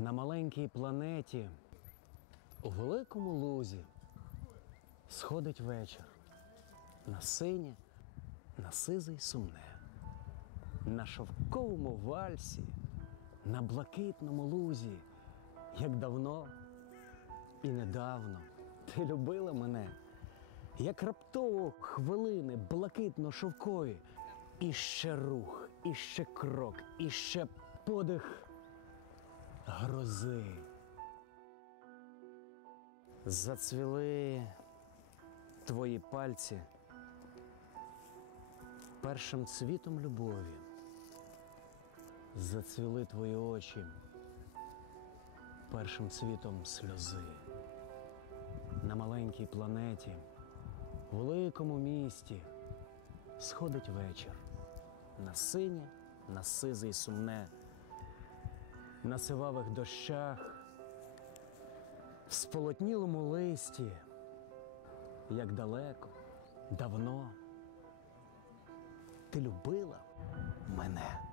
На маленькій планеті у великому лузі сходить вечір. На синє, на сизе сумне, на шовковому вальсі, на блакитному лузі, як давно і недавно. Ти любила мене, як раптово хвилини блакитно-шовкові, і ще рух, і ще крок, і ще подих грози. Зацвіли твої пальці першим цвітом любові. Зацвіли твої очі першим цвітом сльози. На маленькій планеті, в великому місті сходить вечір. На синє, на сизе й сумне, на сивавих дощах, в сполотнілому листі, як далеко, давно ти любила мене.